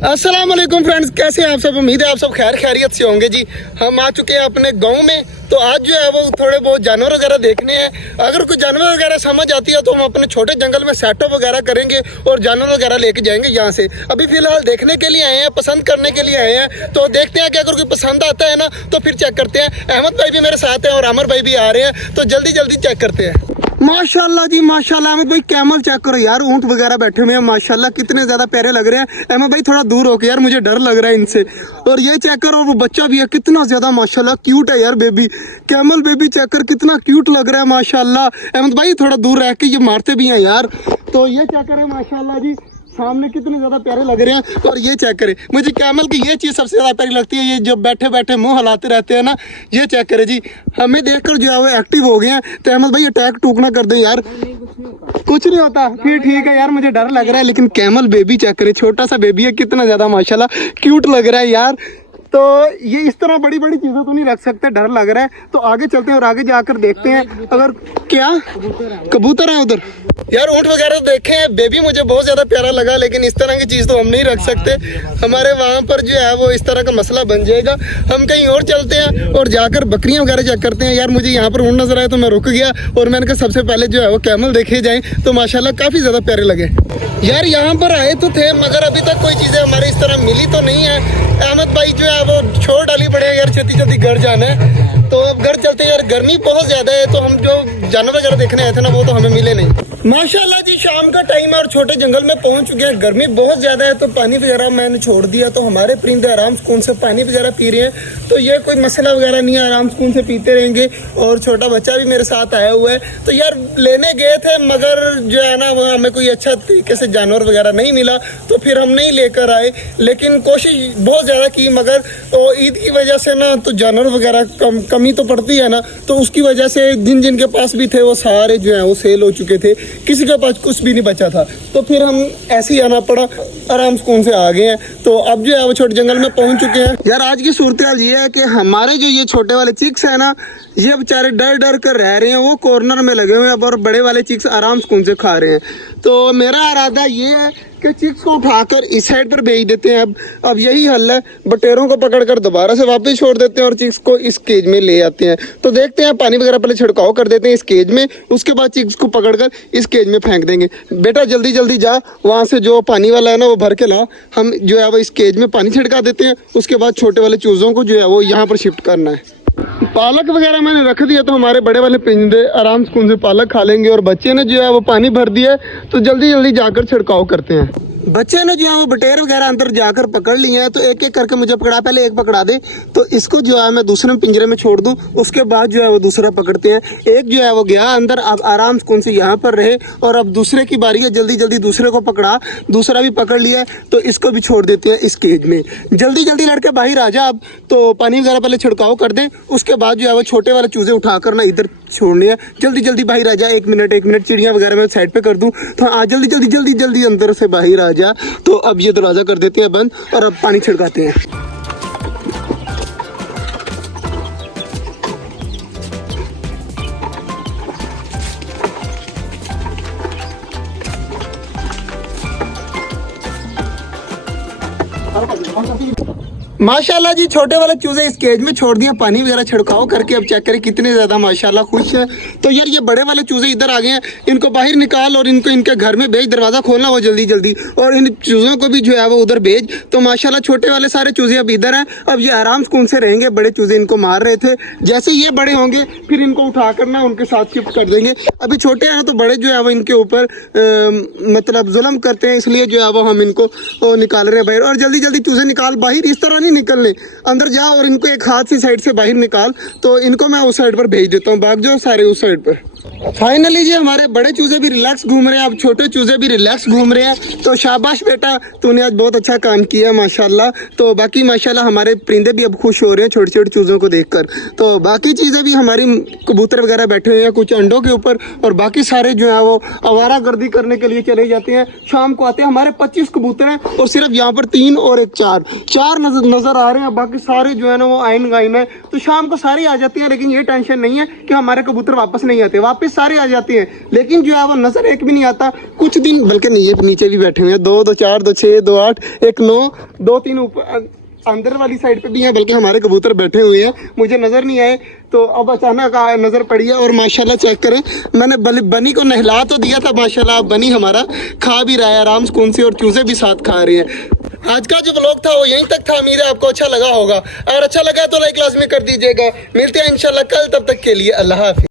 अस्सलाम वालेकुम फ्रेंड्स, कैसे हैं आप सब। उम्मीद है आप सब खैर खैरियत से होंगे जी। हम आ चुके हैं अपने गांव में। तो आज जो है वो थोड़े बहुत जानवर वगैरह देखने हैं। अगर कुछ जानवर वगैरह समझ आती है तो हम अपने छोटे जंगल में सेटअप वगैरह करेंगे और जानवर वगैरह लेके जाएंगे यहाँ से। अभी फिलहाल देखने के लिए आए हैं, पसंद करने के लिए आए हैं। तो देखते हैं कि अगर कोई पसंद आता है ना तो फिर चेक करते हैं। अहमद भाई भी मेरे साथ है और अमर भाई भी आ रहे हैं, तो जल्दी जल्दी चेक करते हैं। माशाल्लाह जी माशाल्लाह। अहमद भाई कैमल चेक करो यार, ऊंट वगैरह बैठे हुए हैं माशाल्लाह, कितने ज्यादा प्यारे लग रहे हैं। अहमद भाई थोड़ा दूर होके यार, मुझे डर लग रहा है इनसे। और ये चेक करो, वो बच्चा भी है, कितना ज्यादा माशाल्लाह क्यूट है यार। बेबी कैमल बेबी चेक कर, कितना क्यूट लग रहा है माशाल्लाह। अहमद भाई थोड़ा दूर रह के ये मारते भी हैं यार। तो ये चेक करें माशाल्लाह जी, सामने कितने ज्यादा प्यारे लग रहे हैं। और ये चेक करें, मुझे कैमल की ये चीज सबसे ज्यादा प्यारी लगती है, ये जो बैठे बैठे मुंह हिलाते रहते हैं ना। ये चेक करें जी, हमें देखकर जो है वो एक्टिव हो गए हैं। तो अहमद भाई अटैक टूक ना कर दे यार। कुछ नहीं होता, फिर ठीक है यार, मुझे डर लग रहा है। लेकिन कैमल बेबी चेक करे, छोटा सा बेबी है, कितना ज्यादा माशाल्लाह क्यूट लग रहा है यार। तो ये इस तरह बड़ी बड़ी चीजें तो नहीं रख सकते, डर लग रहा है। तो आगे चलते हैं और आगे जाकर देखते हैं। अगर क्या कबूतर है उधर यार, ऊँट वगैरह तो देखे हैं। बेबी मुझे बहुत ज्यादा प्यारा लगा, लेकिन इस तरह की चीज तो हम नहीं रख सकते। हमारे वहाँ पर जो है वो इस तरह का मसला बन जाएगा। हम कहीं और चलते हैं और जाकर बकरियां वगैरह चेक करते हैं। यार मुझे यहाँ पर ऊँट नजर आया तो मैं रुक गया और मैंने कहा सबसे पहले जो है वो कैमल देखे जाएं। तो माशाल्लाह काफी ज्यादा प्यारे लगे यार। यहाँ पर आए तो थे मगर अभी तक कोई चीजें हमारे इस तरह मिली तो नहीं है। अहमद भाई जो है वो छोड़ डाली पड़े यार, छेती छेती घर जाना है। तो अब घर चलते हैं यार, गर्मी बहुत ज्यादा है। तो हम जो जानवर वगैरह देखने आए थे ना वो तो हमें मिले नहीं। माशाल्लाह जी शाम का टाइम है और छोटे जंगल में पहुंच चुके हैं। गर्मी बहुत ज्यादा है तो पानी वगैरह मैंने छोड़ दिया, तो हमारे परिंदे आराम सुकून से पानी वगैरह पी रहे हैं। तो ये कोई मसला वगैरह नहीं है, आराम सुकून से पीते रहेंगे। और छोटा बच्चा भी मेरे साथ आया हुआ है। तो यार लेने गए थे मगर जो है ना वो हमें कोई अच्छा तरीके से जानवर वगैरह नहीं मिला, तो फिर हम नहीं लेकर आए। लेकिन कोशिश बहुत ज्यादा की, मगर ईद की वजह से ना तो जानवर वगैरह कमी तो पड़ती है ना। तो उसकी वजह से जिन जिनके पास भी थे वो सारे जो है वो सेल हो चुके थे, किसी के पास कुछ भी नहीं बचा था। तो फिर हम ऐसे ही आना पड़ा, आराम सुकून से आ गए हैं। तो अब जो है वो छोटे जंगल में पहुंच चुके हैं। यार आज की सूरत हाल ये है कि हमारे जो ये छोटे वाले चिक्स है ना, ये बेचारे डर डर कर रह रहे हैं, वो कॉर्नर में लगे हुए हैं और बड़े वाले चिक्स आराम सुकून से खा रहे हैं। तो मेरा इरादा ये है कि चिक्स को उठाकर इस साइड पर भेज देते हैं। अब यही हल है, बटेरों को पकड़कर दोबारा से वापस छोड़ देते हैं और चिक्स को इस केज में ले आते हैं। तो देखते हैं, पानी वगैरह पहले छिड़काव कर देते हैं इस केज में, उसके बाद चिक्स को पकड़कर इस केज में फेंक देंगे। बेटा जल्दी जल्दी जा, वहाँ से जो पानी वाला है ना वो भर के ला। हम जो है वो इस केज में पानी छिड़का देते हैं, उसके बाद छोटे वाले चूजों को जो है वो यहाँ पर शिफ्ट करना है। पालक वगैरह मैंने रख दिया तो हमारे बड़े वाले परिंदे आराम सुकून से पालक खा लेंगे। और बच्चे ने जो है वो पानी भर दिया है, तो जल्दी जल्दी जाकर छिड़काव करते हैं। बच्चे ने जो है वो बटेर वगैरह अंदर जाकर पकड़ लिए हैं। तो एक एक करके मुझे पकड़ा, पहले एक पकड़ा दे तो इसको जो है मैं दूसरे पिंजरे में छोड़ दूं, उसके बाद जो है वो दूसरा पकड़ते हैं। एक जो है वो गया अंदर, अब आराम सुकून से यहाँ पर रहे। और अब दूसरे की बारी है, जल्दी जल्दी दूसरे को पकड़ा, दूसरा भी पकड़ लिया तो इसको भी छोड़ देते हैं इस केज में। जल्दी जल्दी लड़के बाहर आ जा अब। तो पानी वगैरह पहले छिड़काव कर दें, उसके बाद जो है वो छोटे वाले चूजे उठाकर ना इधर छोड़ने हैं। जल्दी जल्दी बाहर आ जा, एक मिनट चिड़िया वगैरह मैं साइड पे कर दूं। तो आ जल्दी जल्दी जल्दी जल्दी अंदर से बाहर आ जा। तो अब ये दरवाजा कर देते हैं बंद और अब पानी छिड़काते हैं। माशाल्लाह जी छोटे वाले चूजे इस केज में छोड़ दिया, पानी वगैरह छिड़काव करके। अब चेक करें कितने ज्यादा माशाल्लाह खुश है। तो यार ये बड़े वाले चूजे इधर आ गए हैं, इनको बाहर निकाल और इनको इनके घर में भेज, दरवाजा खोलना वो जल्दी जल्दी, और इन चूजों को भी जो है वो उधर भेज। तो माशाल्लाह छोटे वाले सारे चूजे अब इधर हैं। अब ये आराम सुकून से रहेंगे। बड़े चूजे इनको मार रहे थे, जैसे ये बड़े होंगे फिर इनको उठा कर ना उनके साथ शिफ्ट कर देंगे। अभी छोटे हैं तो बड़े जो है वो इनके ऊपर मतलब जुल्म करते हैं, इसलिए जो है वो हम इनको निकाल रहे हैं बाहर। और जल्दी जल्दी चूजे निकाल बाहर, इस तरह नहीं निकलने, अंदर जा और इनको एक हाथ से साइड से बाहर निकाल। तो इनको मैं उस साइड पर भेज देता हूँ, भाग जाओ सारे उस साइड पर। फाइनली जी हमारे बड़े चूजे भी रिलैक्स घूम रहे हैं, अब छोटे चूजे भी रिलैक्स घूम रहे हैं। तो शाबाश बेटा, तूने आज बहुत अच्छा काम किया माशाल्लाह। तो बाकी माशाल्लाह हमारे परिंदे भी अब खुश हो रहे हैं छोटे छोटे चूजों को देखकर। तो बाकी चीज़ें भी हमारी कबूतर वगैरह बैठे हुए हैं कुछ अंडों के ऊपर, और बाकी सारे जो है वो आवारा गर्दी करने के लिए चले जाते हैं। शाम को आते हैं, हमारे 25 कबूतर हैं और सिर्फ यहाँ पर 3 और एक 4 नजर आ रहे हैं। बाकी सारे जो है ना वो आइन गाइन है। तो शाम को सारे आ जाते हैं, लेकिन ये टेंशन नहीं है कि हमारे कबूतर वापस नहीं आते। वापस सारे आ जाते हैं, लेकिन जो है वो नजर एक भी नहीं आता। कुछ दिन बल्कि नहीं, ये नीचे भी बैठे हुए हैं, 2 2 4 2 6 2 8 1 9 2 3 ऊपर अंदर वाली साइड पे भी हैं, बल्कि हमारे कबूतर बैठे हुए हैं, मुझे नजर नहीं आए। तो अब अचानक नजर पड़ी है और माशाल्लाह चेक करें, मैंने बनी को नहला तो दिया था, माशाल्लाह बनी हमारा खा भी रहा है आराम सुकून से, और चूजे भी साथ खा रहे हैं। आज का जो व्लॉग था वो यहीं तक था। उम्मीद है आपको अच्छा लगा होगा। अगर अच्छा लगा तो लाइक लाजमी कर दीजिएगा। मिलते हैं इंशाल्लाह कल, तब तक के लिए अल्लाह हाफिज़।